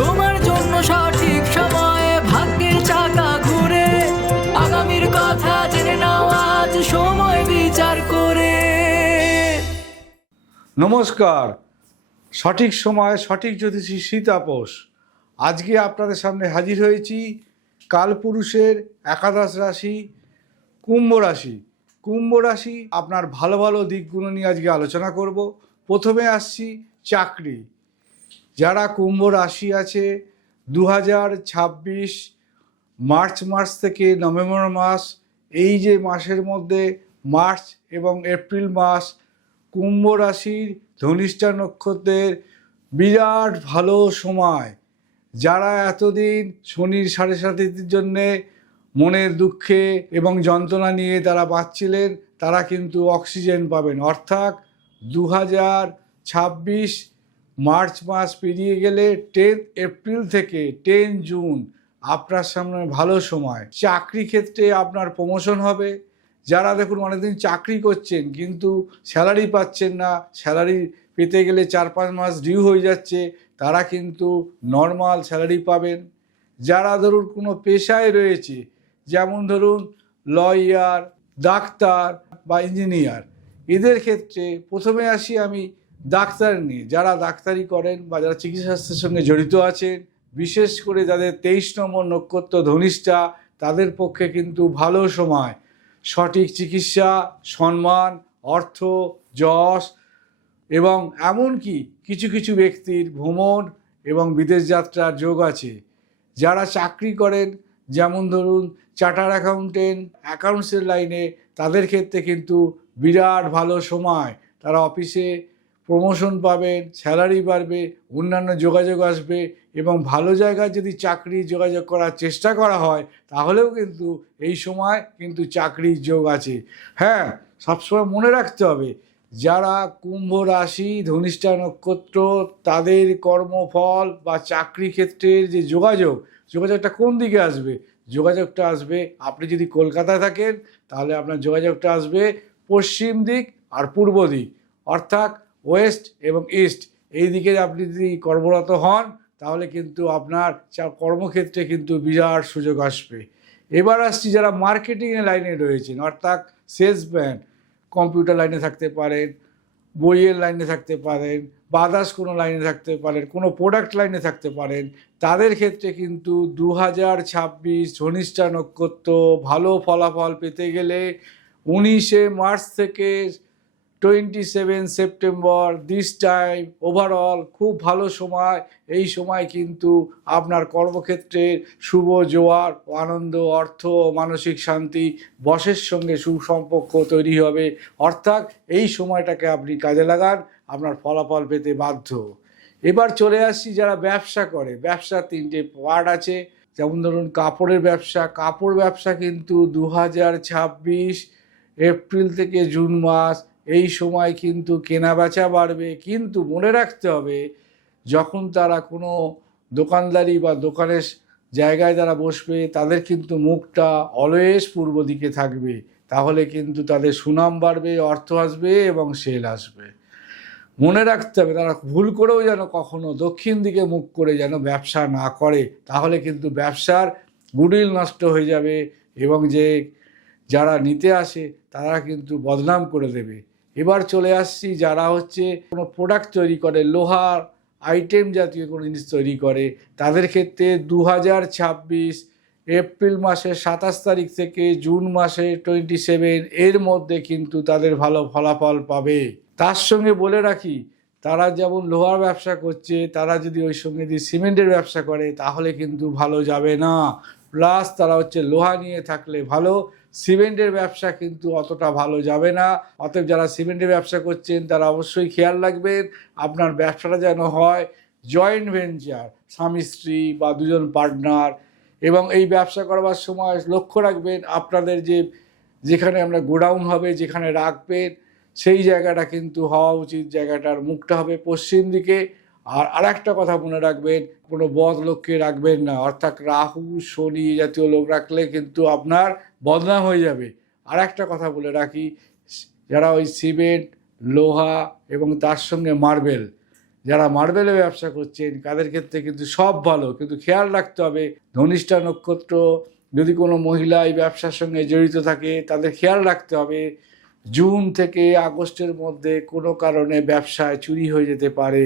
তোমার জন্য সঠিক সময়ে ভাগ্যের চাকা ঘুরে, আগামীর কথা জেনে নাও আজ সময় বিচার করে। নমস্কার, সঠিক সময় সঠিক জ্যোতিষী শীতাপোষ। আজকে আপনাদের সামনে হাজির হয়েছি কালপুরুষের একাদশ রাশি কুম্ভ রাশি। কুম্ভ রাশি আপনার ভালো ভালো দিকগুলো নিয়ে আজকে আলোচনা করব। প্রথমে আসছি চাকরি। যারা কুম্ভ রাশি আছে 2026 মার্চ মাস থেকে নভেম্বর মাস, এই যে মাসের মধ্যে মার্চ এবং এপ্রিল মাস কুম্ভ রাশির ধনিষ্ঠা নক্ষত্রের বিরাট ভালো সময়। যারা এতদিন শনির সাড়ে সাতির জন্যে মনের দুঃখে এবং যন্ত্রণা নিয়ে তারা বাঁচছিলেন, তারা কিন্তু অক্সিজেন পাবেন। অর্থাৎ 2026 মার্চ মাস পেরিয়ে গেলে 10 এপ্রিল থেকে 10 জুন আপনার সামনে ভালো সময়। চাকরি ক্ষেত্রে আপনার প্রমোশন হবে। যারা দেখুন অনেকদিন চাকরি করছেন কিন্তু স্যালারি পাচ্ছেন না, স্যালারি পেতে গেলে 4-5 মাস ডিউ হয়ে যাচ্ছে, তারা কিন্তু নর্মাল স্যালারি পাবেন। যারা ধরুন কোনো পেশায় রয়েছে, যেমন ধরুন লয়ার, ডাক্তার বা ইঞ্জিনিয়ার, এদের ক্ষেত্রে প্রথমে আসি আমি ডাক্তার নিয়ে। যারা ডাক্তারি করেন বা যারা চিকিৎসাশাস্ত্রের সঙ্গে জড়িত আছেন, বিশেষ করে যাদের 23 নম্বর নক্ষত্র ধনিষ্ঠা, তাদের পক্ষে কিন্তু ভালো সময়। সঠিক চিকিৎসা, সম্মান, অর্থ, যশ এবং এমনকি কিছু কিছু ব্যক্তির ভ্রমণ এবং বিদেশ যাত্রার যোগ আছে। যারা চাকরি করেন, যেমন ধরুন চার্টার অ্যাকাউন্টেন্ট, অ্যাকাউন্টসের লাইনে, তাদের ক্ষেত্রে কিন্তু বিরাট ভালো সময়। তারা অফিসে প্রমোশন পাবেন, স্যালারি বাড়বে, অন্যান্য যোগাযোগ আসবে এবং ভালো জায়গায় যদি চাকরি যোগাযোগ করার চেষ্টা করা হয় তাহলেও কিন্তু এই সময় কিন্তু চাকরির যোগ আছে। হ্যাঁ, সবসময় মনে রাখতে হবে, যারা কুম্ভ রাশি ধনিষ্ঠা নক্ষত্র, তাদের কর্মফল বা চাকরি ক্ষেত্রের যে যোগাযোগটা কোন দিকে আসবে? যোগাযোগটা আসবে, আপনি যদি কলকাতায় থাকেন তাহলে আপনার যোগাযোগটা আসবে পশ্চিম দিক আর পূর্ব দিক, অর্থাৎ ওয়েস্ট এবং ইস্ট। এই দিকে আপনি যদি কর্মরত হন তাহলে কিন্তু আপনার কর্মক্ষেত্রে কিন্তু বিরাট সুযোগ আসবে। এবার আসছি যারা মার্কেটিংয়ের লাইনে রয়েছেন, অর্থাৎ সেলসম্যান, কম্পিউটার লাইনে থাকতে পারেন, বইয়ের লাইনে থাকতে পারেন, বা আদার্স কোনো লাইনে থাকতে পারেন, কোনো প্রোডাক্ট লাইনে থাকতে পারেন, তাদের ক্ষেত্রে কিন্তু 2026 ধনিষ্ঠা নক্ষত্র ভালো ফলাফল পেতে গেলে 19 মার্চ থেকে 27 সেপ্টেম্বর, দিস টাইম ওভারঅল খুব ভালো সময়। এই সময় কিন্তু আপনার কর্মক্ষেত্রের শুভ জোয়ার, আনন্দ, অর্থ, মানসিক শান্তি, বসের সঙ্গে সুসম্পর্ক তৈরি হবে। অর্থাৎ এই সময়টাকে আপনি কাজে লাগান, আপনার ফলাফল পেতে বাধ্য। এবার চলে আসছি যারা ব্যবসা করে। ব্যবসার 3টে পার্ট আছে। যেমন ধরুন কাপড়ের ব্যবসা। কাপড় ব্যবসা কিন্তু 2026 এপ্রিল থেকে জুন মাস, এই সময় কিন্তু কেনা বেচা বাড়বে। কিন্তু মনে রাখতে হবে, যখন তারা কোনো দোকানদারি বা দোকানের জায়গায় তারা বসবে, তাদের কিন্তু মুখটা অলওয়েজ পূর্ব দিকে থাকবে। তাহলে কিন্তু তাদের সুনাম বাড়বে, অর্থ আসবে এবং সেল আসবে। মনে রাখতে হবে, তারা ভুল করেও যেন কখনো দক্ষিণ দিকে মুখ করে যেন ব্যবসা না করে, তাহলে কিন্তু ব্যবসার গুডউইল নষ্ট হয়ে যাবে এবং যারা নিতে আসে তারা কিন্তু বদনাম করে দেবে। এবার চলে আসছি যারা হচ্ছে কোনো প্রোডাক্ট তৈরি করে, লোহার আইটেম জাতীয় কোনো জিনিস তৈরি করে, তাদের ক্ষেত্রে 2026 এপ্রিল মাসের 27 তারিখ থেকে জুন মাসের 27 এর মধ্যে কিন্তু তাদের ভালো ফলাফল পাবে। তার সঙ্গে বলে রাখি, তারা যেমন লোহার ব্যবসা করছে, তারা যদি ওই সঙ্গে যদি সিমেন্টের ব্যবসা করে তাহলে কিন্তু ভালো যাবে না। প্লাস তারা হচ্ছে লোহা নিয়ে থাকলে ভালো, সিমেন্টের ব্যবসা কিন্তু অতটা ভালো যাবে না। অতএব যারা সিমেন্টের ব্যবসা করছেন তারা অবশ্যই খেয়াল রাখবেন আপনার ব্যবসাটা যেন হয় জয়েন্ট ভেঞ্চার, স্বামী স্ত্রী বা দুজন পার্টনার। এবং এই ব্যবসা করবার সময় লক্ষ্য রাখবেন আপনাদের যেখানে আমরা গোডাউন হবে, যেখানে রাখবেন, সেই জায়গাটা কিন্তু হওয়া উচিত, জায়গাটার মুখটা হবে পশ্চিম দিকে। আর আরেকটা কথা মনে রাখবেন, কোনো বদ লোককে রাখবেন না, অর্থাৎ রাহু, শনি জাতীয় লোক রাখলে কিন্তু আপনার বদনাম হয়ে যাবে। আর একটা কথা বলে রাখি, যারা ওই সিমেন্ট, লোহা এবং তার সঙ্গে মার্বেল, যারা মার্বেলে ব্যবসা করছেন তাদের ক্ষেত্রে কিন্তু সব ভালো, কিন্তু খেয়াল রাখতে হবে ধনিষ্ঠা নক্ষত্র যদি কোনো মহিলা এই ব্যবসার সঙ্গে জড়িত থাকে তাদের খেয়াল রাখতে হবে জুন থেকে আগস্টের মধ্যে কোনো কারণে ব্যবসায় চুরি হয়ে যেতে পারে।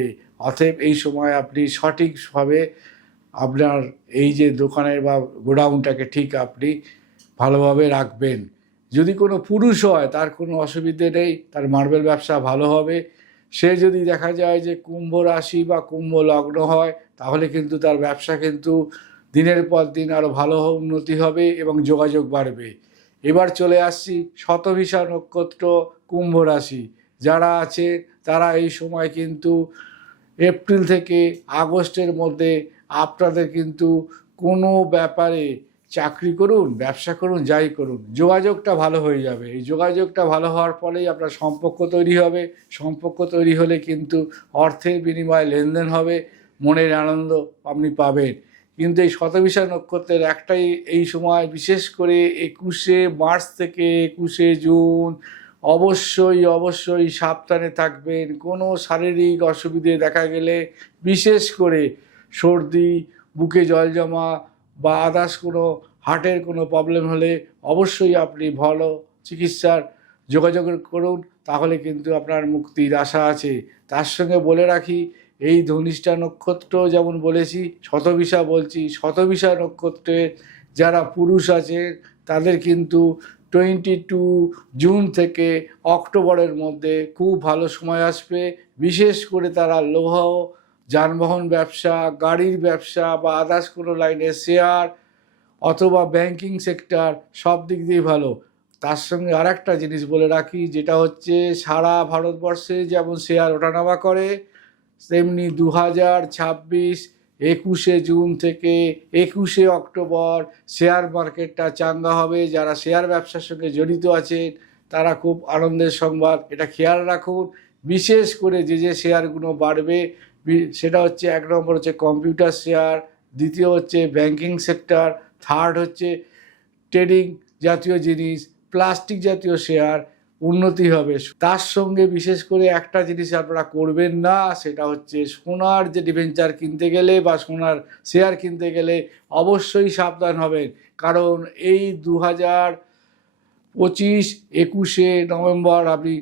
অতএব এই সময় আপনি সঠিকভাবে আপনার এই যে দোকানের বা গোডাউনটাকে ঠিক আপনি ভালোভাবে রাখবেন। যদি কোনো পুরুষ হয় তার কোনো অসুবিধে নেই, তার মার্বেল ব্যবসা ভালো হবে। সে যদি দেখা যায় যে কুম্ভ রাশি বা কুম্ভ লগ্ন হয় তাহলে কিন্তু তার ব্যবসা কিন্তু দিনের পর দিন আরও ভালো উন্নতি হবে এবং যোগাযোগ বাড়বে। এবার চলে আসছি শতভিষা নক্ষত্র কুম্ভ রাশি যারা আছে তারা এই সময় কিন্তু এপ্রিল থেকে আগস্টের মধ্যে আপনাদের কিন্তু কোনো ব্যাপারে চাকরি করুন, ব্যবসা করুন, যাই করুন, যোগাযোগটা ভালো হয়ে যাবে। এই যোগাযোগটা ভালো হওয়ার ফলেই আপনার সম্পর্ক তৈরি হবে। সম্পর্ক তৈরি হলে কিন্তু অর্থের বিনিময়ে লেনদেন হবে, মনের আনন্দ আপনি পাবেন। কিন্তু এই শতভিষা নক্ষত্রের একটাই এই সময় বিশেষ করে 21শে মার্চ থেকে 21শে জুন অবশ্যই সাবধানে থাকবেন। কোনো শারীরিক অসুবিধে দেখা গেলে, বিশেষ করে সর্দি, বুকে জল জমা বা আদার্স কোনো হার্টের কোনো প্রবলেম হলে অবশ্যই আপনি ভালো চিকিৎসার যোগাযোগ করুন, তাহলে কিন্তু আপনার মুক্তির আশা আছে। তার সঙ্গে বলে রাখি এই ধনিষ্ঠা নক্ষত্র যেমন বলেছি, শতভিষা বলছি, শতভিষা নক্ষত্রের যারা পুরুষ আছে তাদের কিন্তু 22 জুন থেকে অক্টোবরের মধ্যে খুব ভালো সময় আসবে। বিশেষ করে তারা লৌহ যানবাহন ব্যবসা, গাড়ির ব্যবসা বা আদার্স কোনো লাইনে শেয়ার অথবা ব্যাংকিং সেক্টর সব দিক দিয়ে ভালো। তার সঙ্গে আর একটা জিনিস বলে রাখি, যেটা হচ্ছে সারা ভারতবর্ষে যেমন শেয়ার ওঠানামা করে তেমনি 2026 21শে জুন থেকে 21শে অক্টোবর শেয়ার মার্কেটটা চাঙ্গা হবে। যারা শেয়ার ব্যবসার সঙ্গে জড়িত আছেন তারা খুব আনন্দের সংবাদ, এটা খেয়াল রাখুন। বিশেষ করে যে শেয়ারগুলো বাড়বে সেটা হচ্ছে 1 নম্বর হচ্ছে কম্পিউটার শেয়ার, দ্বিতীয় হচ্ছে ব্যাংকিং সেক্টর, থার্ড হচ্ছে ট্রেডিং জাতীয় জিনিস, প্লাস্টিক জাতীয় শেয়ার উন্নতি হবে। তার সঙ্গে বিশেষ করে একটা জিনিস আপনারা করবেন না, সেটা হচ্ছে সোনার যে ডিবেঞ্চার কিনতে গেলে বা সোনার শেয়ার কিনতে গেলে অবশ্যই সাবধান হবেন। কারণ এই 2025 21শে নভেম্বর আপনি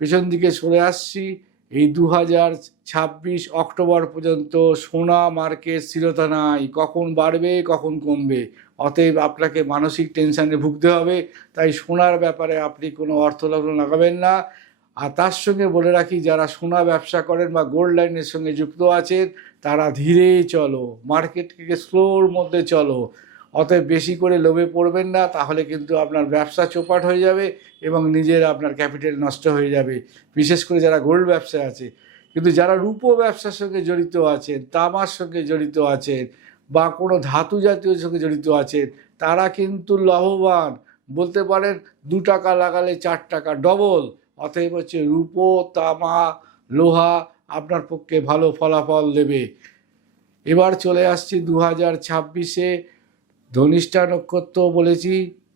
পেছন দিকে সরে আসছি, এই 2026 অক্টোবর পর্যন্ত সোনা মার্কেট স্থিরতা নাই, কখন বাড়বে কখন কমবে। অতএব আপনাকে মানসিক টেনশানে ভুগতে হবে। তাই সোনার ব্যাপারে আপনি কোনো অর্থলগ্ন লাগাবেন না। আর তার সঙ্গে বলে রাখি যারা সোনা ব্যবসা করেন বা গোল্ড লাইনের সঙ্গে যুক্ত আছেন তারা ধীরে চলো, মার্কেটকে স্লোর মধ্যে চলো। অতএব বেশি করে লোভে পড়বেন না, তাহলে কিন্তু আপনার ব্যবসা চৌপাট হয়ে যাবে এবং নিজের আপনার ক্যাপিটাল নষ্ট হয়ে যাবে। বিশেষ করে যারা গোল্ড ব্যবসায় আছে, কিন্তু যারা রূপো ব্যবসার সঙ্গে জড়িত আছেন, তামার সঙ্গে জড়িত আছেন বা কোনো ধাতু জাতীয় সঙ্গে জড়িত আছেন তারা কিন্তু লাভবান। বলতে পারেন 2 টাকা লাগালে 4 টাকা ডবল। অতএব হচ্ছে রূপো, তামা, লোহা আপনার পক্ষে ভালো ফলাফল দেবে। এবার চলে আসছি 2026-এ ধনিষ্ঠা নক্ষত্র বলেছি,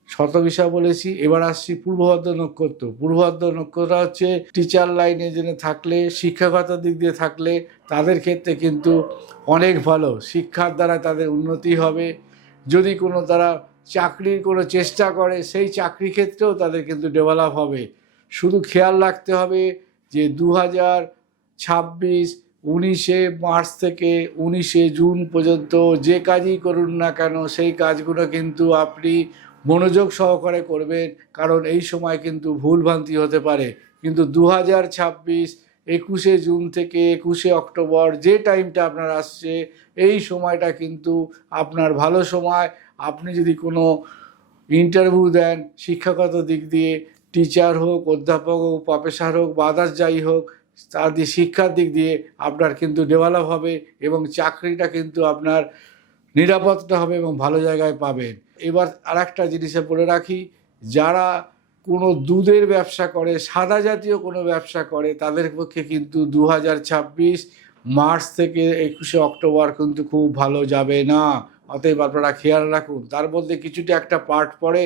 শতভিষা বলেছি, এবার আসছি পূর্বভাদ্র নক্ষত্র। পূর্বভাদ্র নক্ষত্র হচ্ছে টিচার লাইনে জেনে থাকলে, শিক্ষাগত দিক দিয়ে থাকলে তাদের ক্ষেত্রে কিন্তু অনেক ভালো, শিক্ষার দ্বারা তাদের উন্নতি হবে। যদি কোনো তারা চাকরির কোনো চেষ্টা করে সেই চাকরি ক্ষেত্রেও তাদের কিন্তু ডেভেলপ হবে। শুধু খেয়াল রাখতে হবে যে 2026 19শে মার্চ থেকে 19শে জুন পর্যন্ত যে কাজই করুন না কেন সেই কাজগুলো কিন্তু আপনি মনোযোগ সহকারে করবেন, কারণ এই সময় কিন্তু ভুলভ্রান্তি হতে পারে। কিন্তু 2026 21শে জুন থেকে 21শে অক্টোবর যে টাইমটা আপনার আসছে এই সময়টা কিন্তু আপনার ভালো সময়। আপনি যদি কোনো ইন্টারভিউ দেন শিক্ষাগত দিক দিয়ে, টিচার হোক, অধ্যাপক হোক, প্রফেসর হোক বা আদার্স যাই হোক, তার দিয়ে শিক্ষার দিক দিয়ে আপনার কিন্তু ডেভেলপ হবে এবং চাকরিটা কিন্তু আপনার নিরাপত্তা হবে এবং ভালো জায়গায় পাবেন। এবার আর একটা জিনিসে বলে রাখি, যারা কোনো দুধের ব্যবসা করে, সাদা জাতীয় কোনো ব্যবসা করে তাদের পক্ষে কিন্তু 2026 মার্চ থেকে 21শে অক্টোবর কিন্তু খুব ভালো যাবে না। অতএব আপনারা খেয়াল রাখুন। তার মধ্যে কিছুটা একটা পার্ট পড়ে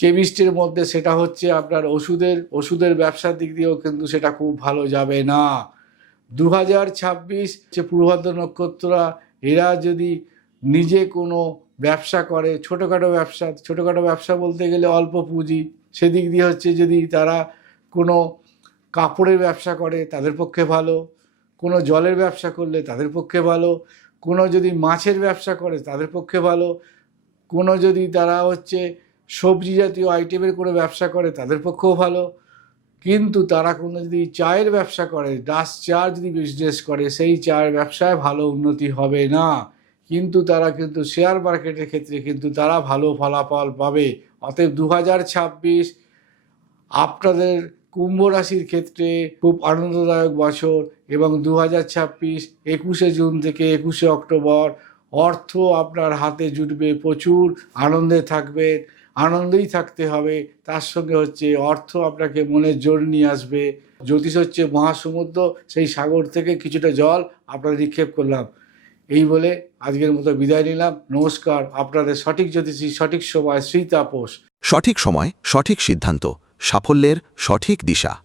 কেমিস্ট্রির মধ্যে, সেটা হচ্ছে আপনার ওষুধের ব্যবসার দিক দিয়েও কিন্তু সেটা খুব ভালো যাবে না। 2026 যে পূর্বভাদ্র নক্ষত্ররা এরা যদি নিজে কোনো ব্যবসা করে, ছোটোখাটো ব্যবসা বলতে গেলে অল্প পুঁজি, সেদিক দিয়ে হচ্ছে যদি তারা কোনো কাপড়ের ব্যবসা করে তাদের পক্ষে ভালো, কোনো জলের ব্যবসা করলে তাদের পক্ষে ভালো, কোনো যদি মাছের ব্যবসা করে তাদের পক্ষে ভালো, কোনো যদি তারা হচ্ছে সবজি জাতীয় আইটেমের কোনো ব্যবসা করে তাদের পক্ষেও ভালো। কিন্তু তারা কোনো যদি চায়ের ব্যবসা করে, ডাস্ট চার যদি বিজনেস করে, সেই চায়ের ব্যবসায় ভালো উন্নতি হবে না। কিন্তু তারা কিন্তু শেয়ার মার্কেটের ক্ষেত্রে কিন্তু তারা ভালো ফলাফল পাবে। অতএব 2026 আপনাদের কুম্ভ রাশির ক্ষেত্রে খুব আনন্দদায়ক বছর। এবং 2026 21শে জুন থেকে 21শে অক্টোবর অর্থ আপনার হাতে জুটবে, প্রচুর আনন্দে থাকবেন, আনন্দেই থাকতে হবে। তার সঙ্গে হচ্ছে অর্থ আপনাকে মনের জোর নিয়ে আসবে। জ্যোতিষ হচ্ছে মহাসমুদ্র, সেই সাগর থেকে কিছুটা জল আপনারা নিক্ষেপ করলাম। এই বলে আজকের মতো বিদায় নিলাম। নমস্কার। আপনাদের সঠিক জ্যোতিষী, সঠিক সময়, শ্রী তাপস। সঠিক সময়, সঠিক সিদ্ধান্ত, সাফল্যের সঠিক দিশা।